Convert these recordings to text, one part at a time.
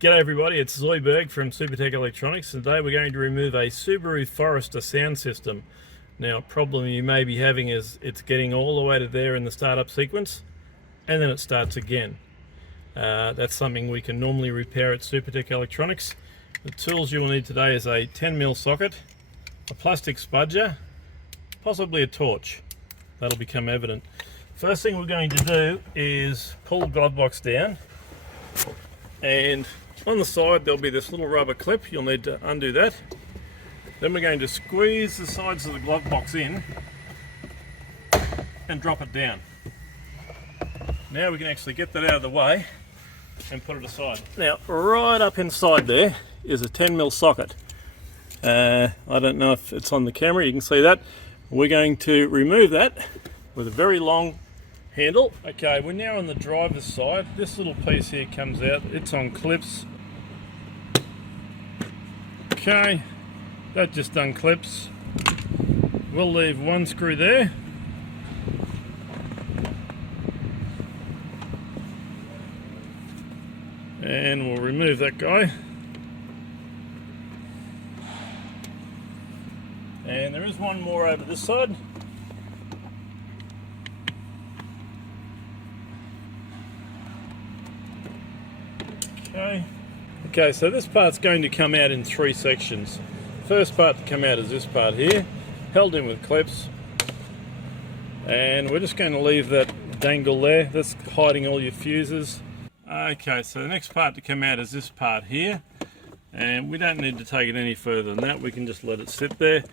G'day everybody, it's Zoidberg from Supertech Electronics, and today we're going to remove a Subaru Forester sound system. Now, a problem you may be having is it's getting all the way to there in the startup sequence, and then it starts again. That's something we can normally repair at Supertech Electronics. The tools you will need today is a 10mm socket, a plastic spudger, possibly a torch. That'll become evident. First thing we're going to do is pull the glove box down, and on the side there'll be this little rubber clip. You'll need to undo that. Then we're going to squeeze the sides of the glove box in and drop it down. Now we can actually get that out of the way and put it aside. Now, right up inside there is a 10mm socket. I don't know if it's on the camera, you can see that. We're going to remove that with a very long handle. Okay, we're now on the driver's side. This little piece here comes out, it's on clips. Okay, that just unclips. We'll leave one screw there. And we'll remove that guy. And there is one more over this side. Okay, so this part's going to come out in three sections. First part to come out is this part here, held in with clips. And we're just going to leave that dangle there. That's hiding all your fuses. Okay, so the next part to come out is this part here. And we don't need to take it any further than that. We can just let it sit there.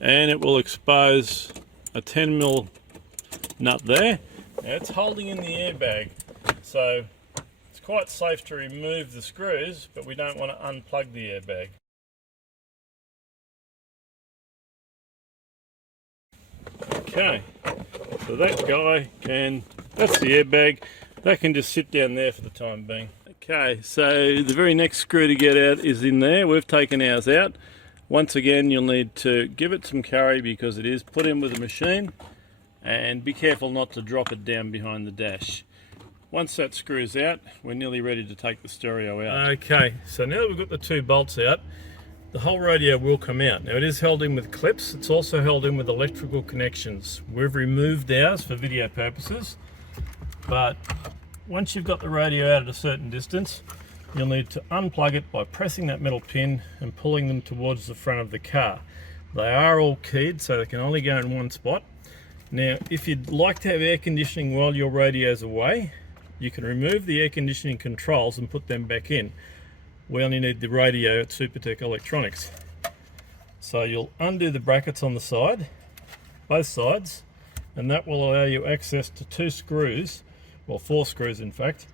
And it will expose a 10mm nut there. Now it's holding in the airbag. So it's quite safe to remove the screws, but we don't want to unplug the airbag. Okay, so that guy that's the airbag, that can just sit down there for the time being. Okay, so the very next screw to get out is in there. We've taken ours out. Once again, you'll need to give it some curry because it is put in with the machine, and be careful not to drop it down behind the dash. Once that screws out, we're nearly ready to take the stereo out. Okay, so now that we've got the two bolts out, the whole radio will come out. Now it is held in with clips, it's also held in with electrical connections. We've removed ours for video purposes, but once you've got the radio out at a certain distance, you'll need to unplug it by pressing that metal pin and pulling them towards the front of the car. They are all keyed, so they can only go in one spot. Now, if you'd like to have air conditioning while your radio's away, you can remove the air conditioning controls and put them back in. We only need the radio at Supertech Electronics. So you'll undo the brackets on the side, both sides, and that will allow you access to two screws, well, four screws in fact,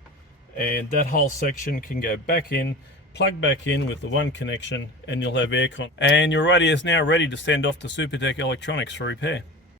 and that whole section can go back in, plug back in with the one connection, and you'll have aircon. And your radio is now ready to send off to Supertech Electronics for repair.